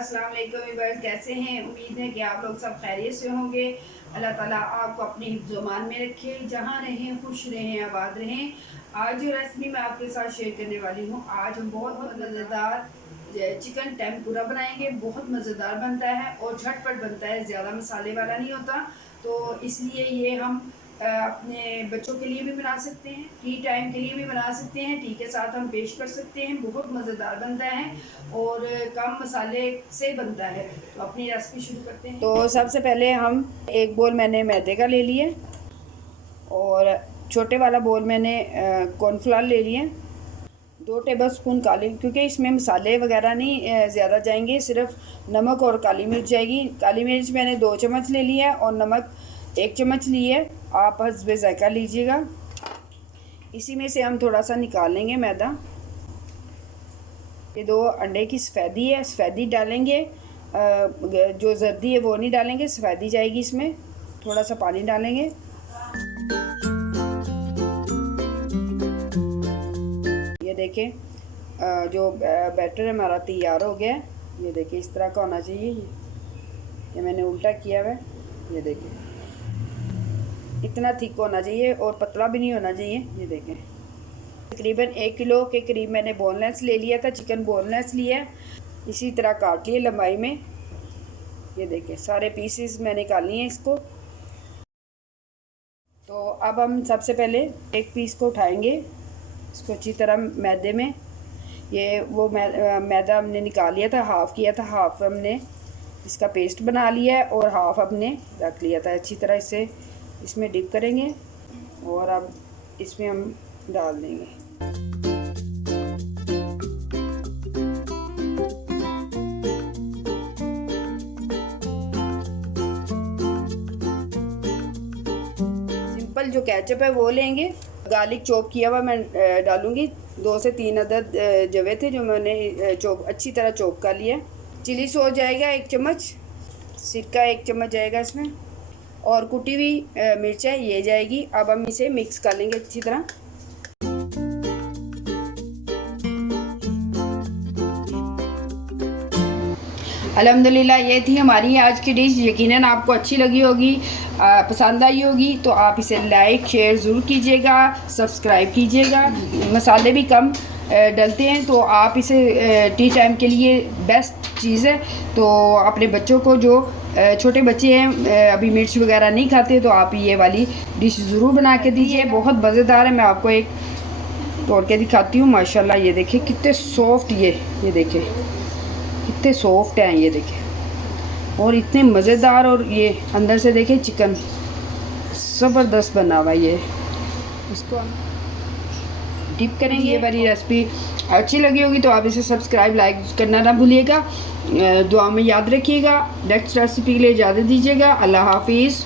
अस्सलाम वालेकुम व्यूअर्स, कैसे हैं? उम्मीद है कि आप लोग सब खैरियत से होंगे। अल्लाह ताला आपको अपने हिफ्ज़-ओ-मान में रखे, जहाँ रहें खुश रहें, आबाद रहें। आज जो रेसिपी मैं आपके साथ शेयर करने वाली हूँ, आज हम बहुत मज़ेदार चिकन टेम्पुरा बनाएंगे। बहुत मज़ेदार बनता है और झटपट बनता है, ज़्यादा मसाले वाला नहीं होता। तो इसलिए ये हम अपने बच्चों के लिए भी बना सकते हैं, टी टाइम के लिए भी बना सकते हैं, टी के साथ हम पेश कर सकते हैं। बहुत मज़ेदार बनता है और कम मसाले से बनता है। तो अपनी रेसिपी शुरू करते हैं। तो सबसे पहले हम एक बोल मैंने मैदे का ले लिए और छोटे वाला बोल मैंने कॉर्नफ्लावर ले लिए। 2 टेबल स्पून काली, क्योंकि इसमें मसाले वगैरह नहीं ज़्यादा जाएंगे, सिर्फ नमक और काली मिर्च जाएगी। काली मिर्च मैंने 2 चम्मच ले लिया और नमक 1 चम्मच लिए। आप हस्बे ज़ायका लीजिएगा। इसी में से हम थोड़ा सा निकाल लेंगे मैदा। ये 2 अंडे की सफ़ेदी है, सफ़ेदी डालेंगे, जो जर्दी है वो नहीं डालेंगे, सफ़ेदी जाएगी इसमें। थोड़ा सा पानी डालेंगे। ये देखें, जो बैटर हमारा तैयार हो गया है। ये देखें, इस तरह का होना चाहिए। ये मैंने उल्टा किया हुआ है। ये देखें, इतना थिक होना चाहिए और पतला भी नहीं होना चाहिए। ये देखें, तकरीबन 1 किलो के करीब मैंने बोनलेस ले लिया था, चिकन बोनलेस लिया। इसी तरह काट लिए लंबाई में। ये देखें, सारे पीसेस मैंने निकाल लिए इसको। तो अब हम सबसे पहले एक पीस को उठाएंगे, इसको अच्छी तरह मैदे में। ये वो मैदा हमने निकाल लिया था, हाफ़ किया था, हाफ़ हमने इसका पेस्ट बना लिया है और हाफ़ हमने रख लिया था। अच्छी तरह इसे इसमें डिप करेंगे और अब इसमें हम डाल देंगे। सिंपल जो केचप है वो लेंगे। गार्लिक चॉप किया हुआ मैं डालूंगी। 2 से 3 अदद जवे थे जो मैंने अच्छी तरह चॉप कर लिया। चिली सॉस जाएगा 1 चम्मच, सिरका 1 चम्मच जाएगा इसमें, और कुटी हुई मिर्च है ये जाएगी। अब हम इसे मिक्स कर लेंगे अच्छी तरह। अल्हम्दुलिल्लाह, ये थी हमारी आज की डिश। यकीनन आपको अच्छी लगी होगी, पसंद आई होगी। तो आप इसे लाइक शेयर ज़रूर कीजिएगा, सब्सक्राइब कीजिएगा। मसाले भी कम डलते हैं, तो आप इसे टी टाइम के लिए बेस्ट चीज़ है। तो अपने बच्चों को, जो छोटे बच्चे हैं अभी मिर्च वगैरह नहीं खाते, तो आप ये वाली डिश ज़रूर बना के दीजिए। बहुत मज़ेदार है। मैं आपको एक तोड़ के दिखाती हूँ। माशाल्लाह, ये देखिए कितने सॉफ्ट, ये देखिए कितने सॉफ्ट हैं, ये देखिए, और इतने मज़ेदार। और ये अंदर से देखिए चिकन ज़बरदस्त बना हुआ है। ये इसको हम डिप करेंगे। ये वाली रेसिपी अच्छी लगी होगी तो आप इसे सब्सक्राइब लाइक करना ना भूलिएगा। दुआ में याद रखिएगा। नेक्स्ट रेसिपी के लिए इजाज़त दीजिएगा। अल्लाह हाफिज़।